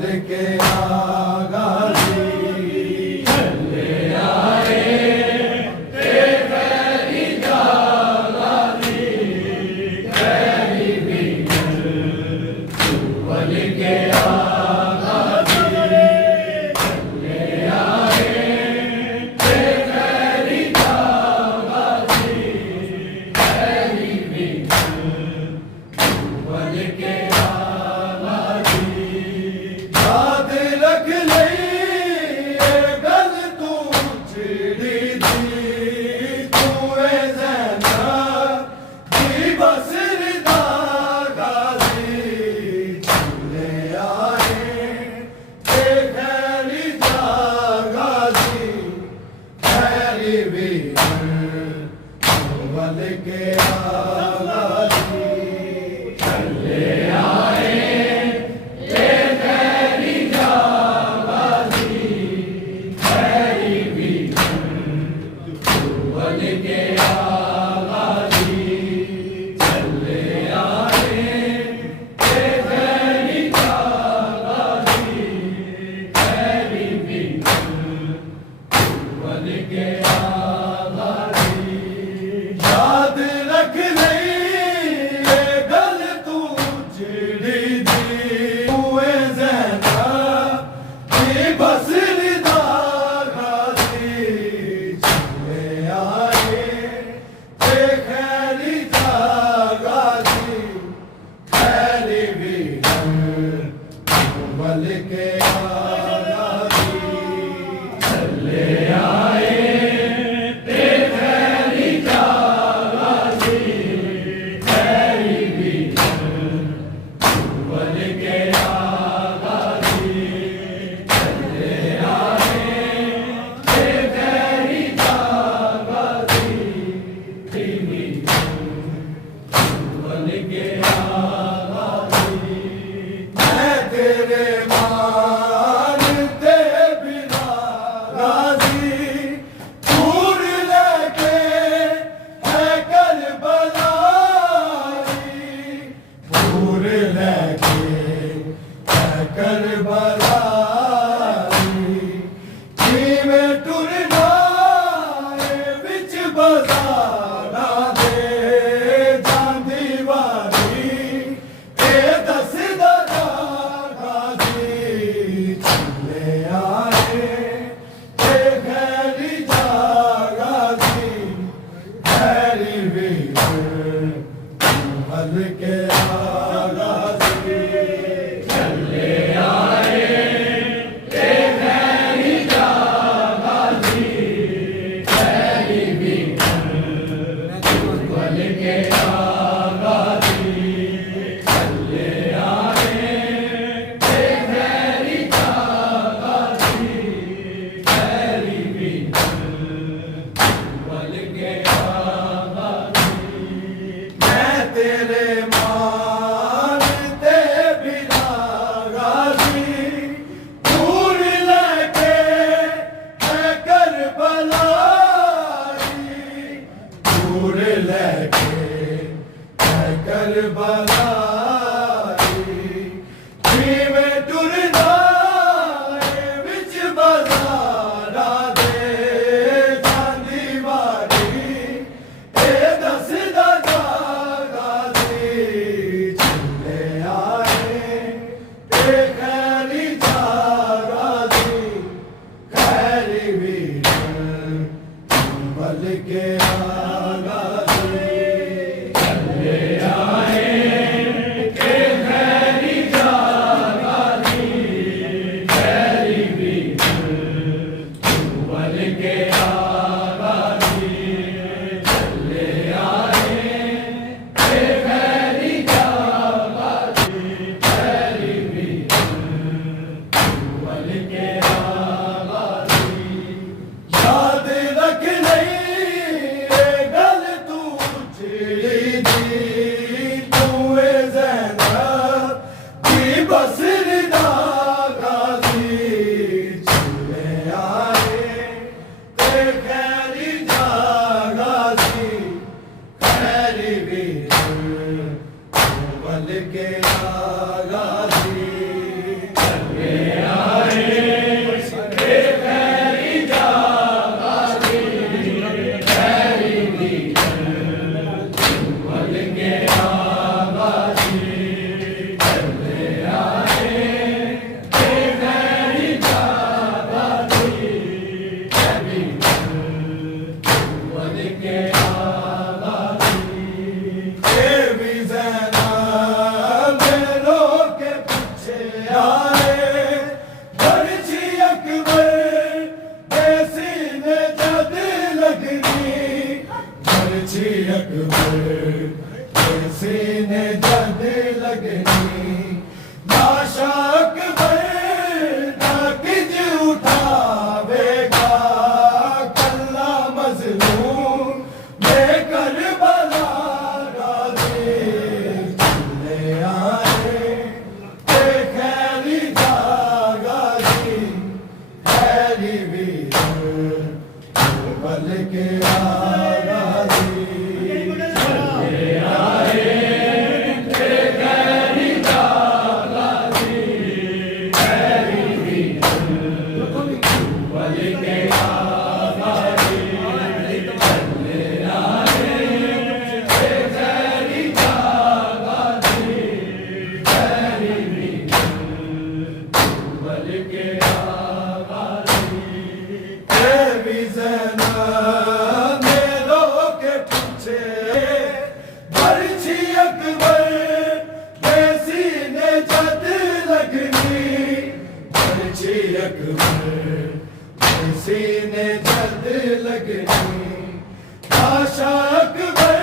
बल के आगा के आगाज़ी चले आए ते खैरी जागाज़ी खैरी भी बल के आगाज़ी चले आए ते खैरी जागाज़ी भी बल के तेरे मान ते बिना राजी दूर लेके है करबलाई दूर लेके है करबलाई जिवें टुरना विच बाज़ारा दे जांदी वारी ए दसदा चले आए ते खैरी जागाज़ी खैरी भी बल के आगाज़ी चले आए ते खैरी जागाज़ी खैरी भी बल के आगाज़ी चले आए ते खैरी जागाज़ी खैरी भी बल के आगाज़ी मैं तेरे मान ते बिना राज़ी दूर लेके है करबलाई दूर लेके है करबलाई जिवें टुरना विच बाज़ारा दे जांदी वारी ए दसदा जागाज़ी चले आए ते खैरी जागाज़ी खैरी भी बल के आगाज़ी चले आए ते खैरी जागाज़ी खैरी भी बल के आगाज़ी चले आए ते खैरी जागाज़ी खैरी भी बल के आगाज़ी याद रख नहीं ये गल तू चिड़ी दी तू ए ज़ैनब दी बसर दा गाज़ी चले आए ते खैरी जागाज़ी खैरी भी बल के आगाज़ी चले आए ते खैरी जागाज़ी खैरी भी बल के आगाज़ी चले आए ते खैरी जागाज़ी खैरी बल के आगाज़ी भी ज़ैनब लो के पीछे आए बरछी अकबर देसी ने जद लगनी बरछी अकबर देसी ने जद लगनी लाशा अकबर ना किज उठावेगा कल्ला मज़लूम लेकर बला गाज़ी चले आए ते खैरी जागाज़ी खैरी भी बल के आगाज़ी चले आए ते खैरी जागाज़ी खैरी भी बल के आगाज़ी चले आए ते खैरी जागाज़ी खैरी भी बल के आगाज़ी भी ज़ैनब लो के पीछे बरछी अकबर देसी ने जद लगनी अकबर सीने जद लगनी आशा अकबर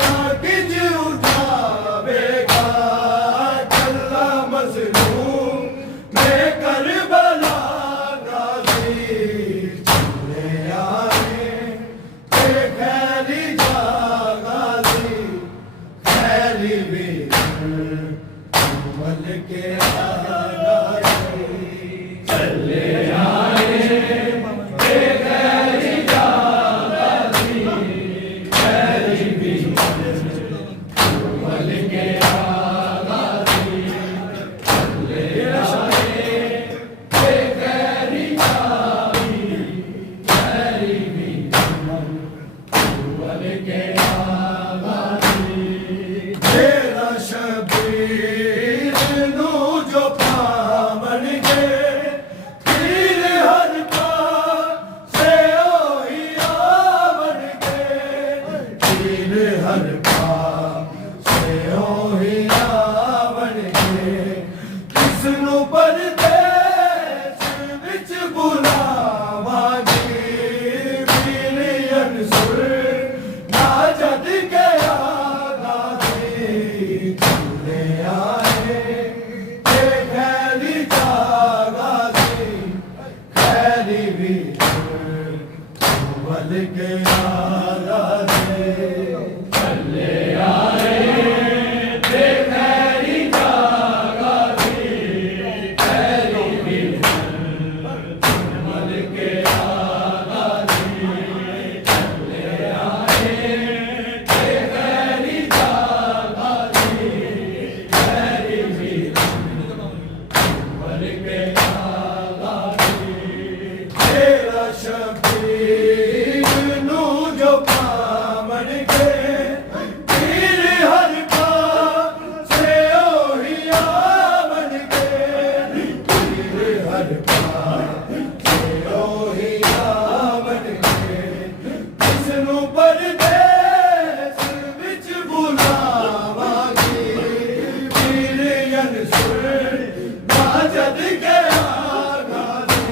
ना किज उठावेगा चला मजलूम में करबला गाजी चले आए ते खैरी जा गाजी खैरी भी मल के चले आए ते खैरी जा गाजी खैरी भी मल के गाजी चले आए ते खैरी जा खैरी भी मल के तेरा शबीर नू जो पावन के पीर हर पास से ओही आवन के पीर हर पास से ओही आवन के किसनू परदेस विच बुलावांगी पीर अनसुर ना जद के चले आए ते खैरी जागाजी खैरी भी बल के आगाजी चले आए ते खैरी जागाजी खैरी भी बल के आगाजी चले आए ते खैरी तेरा शबीर नू जो पावन के पीर हर पास से ओही आवन के पीर हर पास से ओही आवन के किसनू परदेस विच बुलावांगी पीर अनसुर ना जद के आगाजी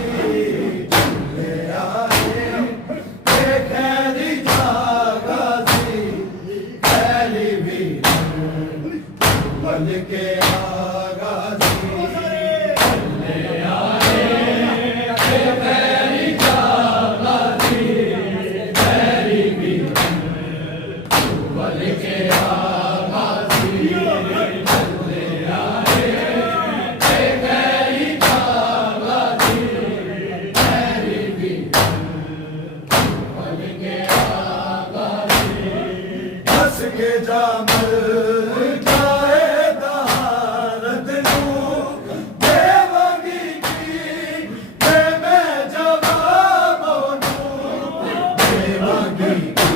चले आए ते खैरी जागाजी खैरी भी बल के आगाजी चले आए ते खैरी जागाजी खैरी भी बल के आगाजी चले आए ते खैरी जागाजी खैरी भी बल के आगाजी हंस के जामल जाए तहारत नू देवांगी की मैं जवाबों नू देवांगी की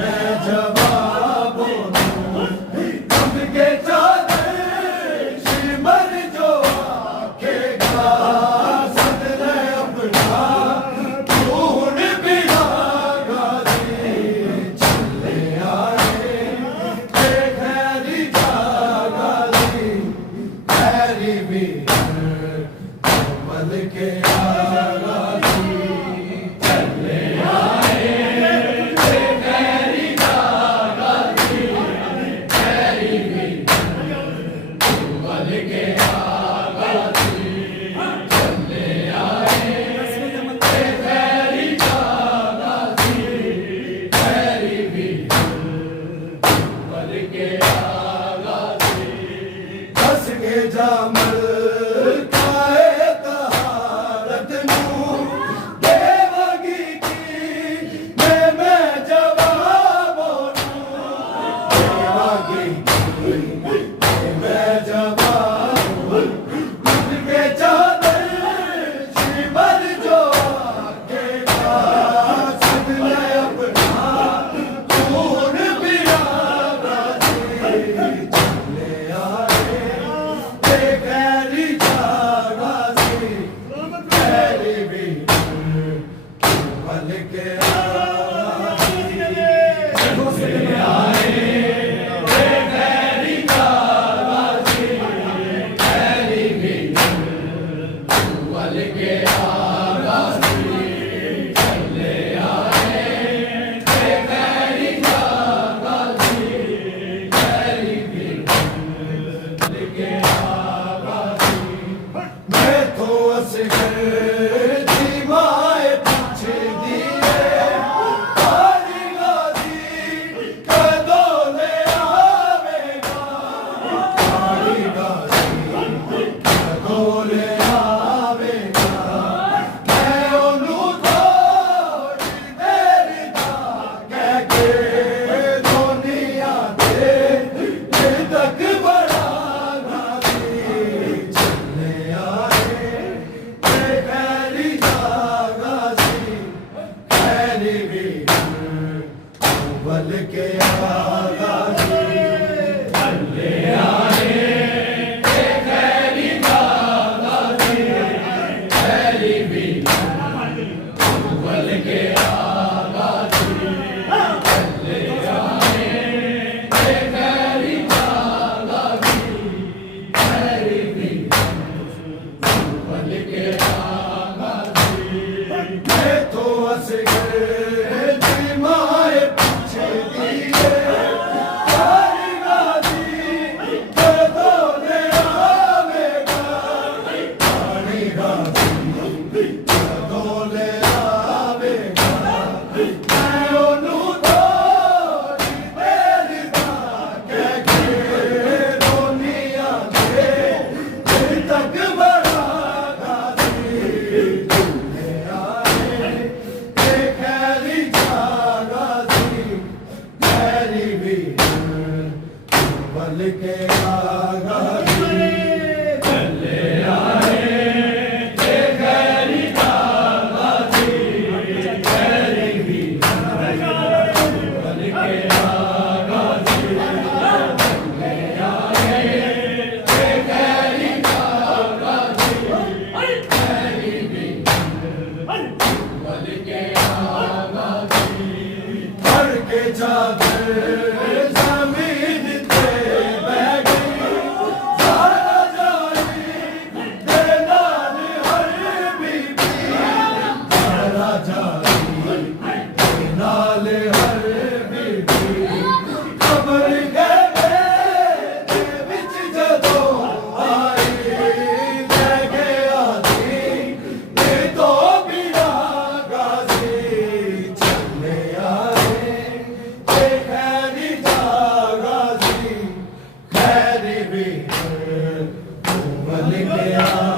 मैं जवाबों नू तब के चादर शिमर जो आखेगा सदने अपना खून पिला गाजी चले आए ते खैरी जागाजी खैरी भी बल के आगाजी चले आए ते खैरी जागाजी खैरी भी बल के आगाजी चले आए ते खैरी जागाजी खैरी भी बल के आगाजी हंस के जामल काए तहारत नू देवांगी की मैं जवाबों नू देवांगी की मैं जवाबों तब के चादर शिमर जो आखेगा सदने अपना खून पिला गाजी चले आए ते खैरी ਪਲਟਿਆ